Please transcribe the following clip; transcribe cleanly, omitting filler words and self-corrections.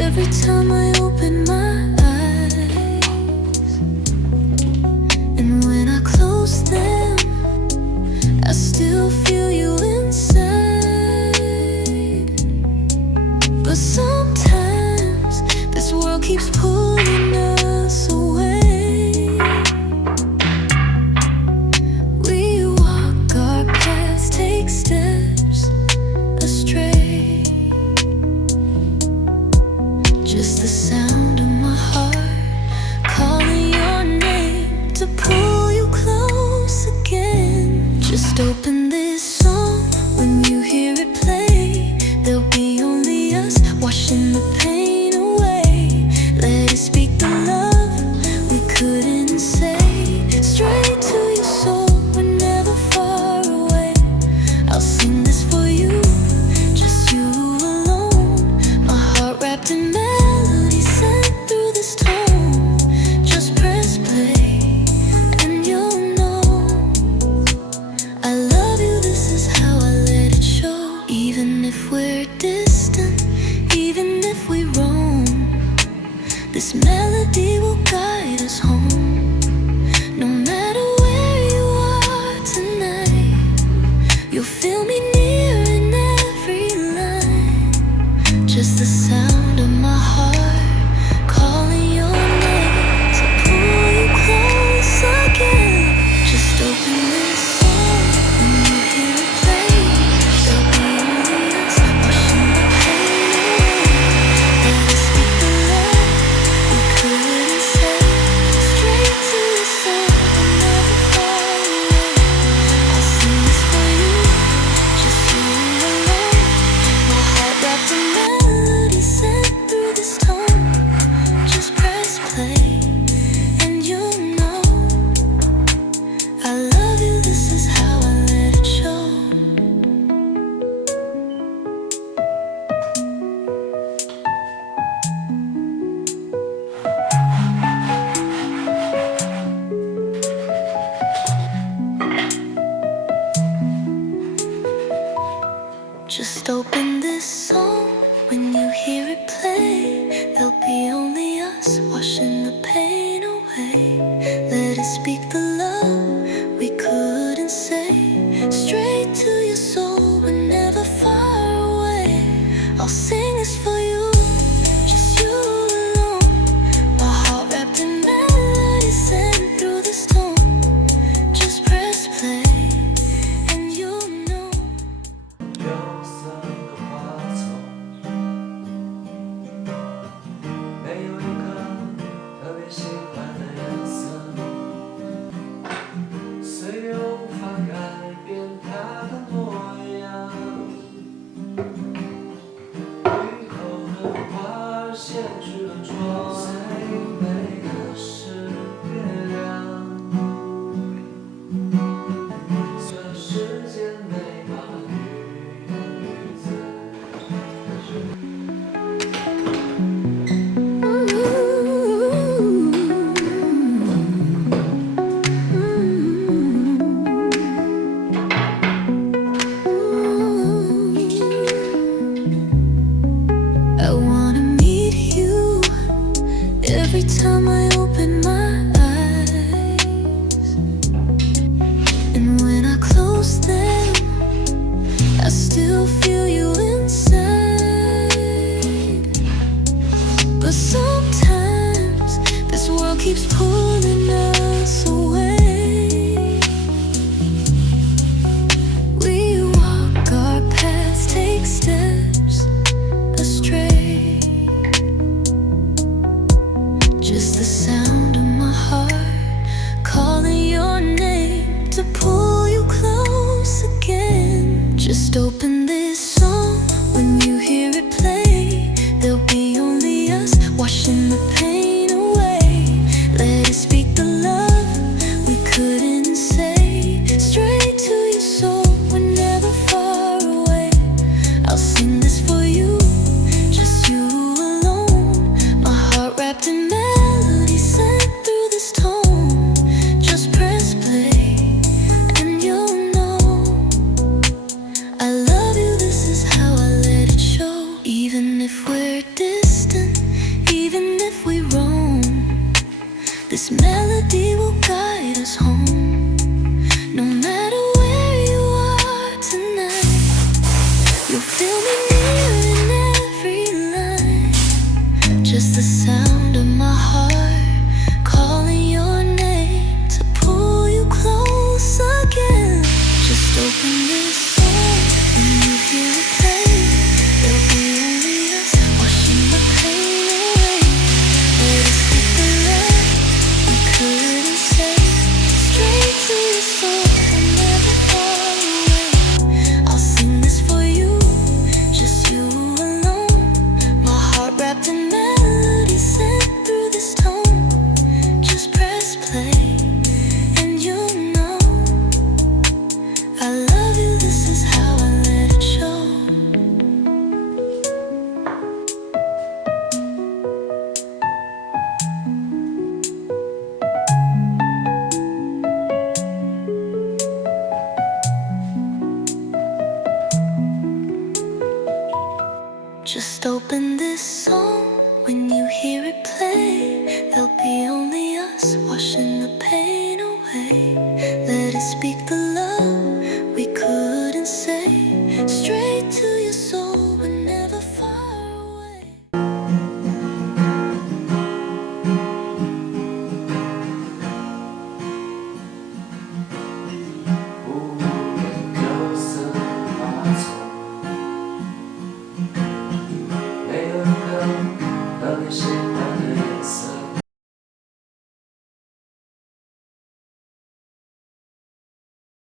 Every time I open my eyes, and when I close them, I still feel you inside. But sometimes this world keeps pulling us away. We walk our paths, take steps astray. Just the sound of my heart calling your name to pull you close again. Just open this song, when you hear it play, there'll be only us, washing the pain away. Let it speak the love we couldn't say, straight to your soul, we're never far away. I'll sing this for you, just you alone. My heart wrapped in melody sent through this tone. Just press play and you'll know I love you, this is how I let it show. Even if we're distant, even if we roam, this melody will guide us home. No matter where you are tonight, you'll feel me near in every line. Just the sound of my heart calling your name to pull you close again. Just open this song, when you hear it play, there'll be only us, washing the pain away. Let us speak the love we couldn't say, straight to your soul, we're never far away. I'll sing this for you, just you alone. My heart wrapped in melody sent through this tone. Just press play and you'll know I love you, this is how I let it show. Just open this song, when you hear it play, there'll be only us, washing the pain away. Let it speak the love we couldn't say, straight to your soul, we're never far away. I'll sing this for you, just you alone. My heart wrapped in melody sent through this tone. Just press play and you'll know. 有色的花丛，没有一颗特别喜欢的颜色，岁月无法改变它的模样。雨后的花儿显去了妆，最美的是月亮。这世间美好的女子，I wanna meet you every time I open my eyes, and when I close them, I still feel you inside. But sometimes this world keeps pulling us away. We walk our paths, take steps astray. Just the sound of my heart calling your name to pull you close again. Just open this song, when you hear it play, there'll be only us, washing the pain away. Let it speak the love we couldn't say, straight to your soul, we're never far away. I'll sing this for you, just you alone. My heart wrapped in melody sent through this tone. Just press play and you'll know I love you, this is how I let it show. Just open this song. When you hear it play, there'll be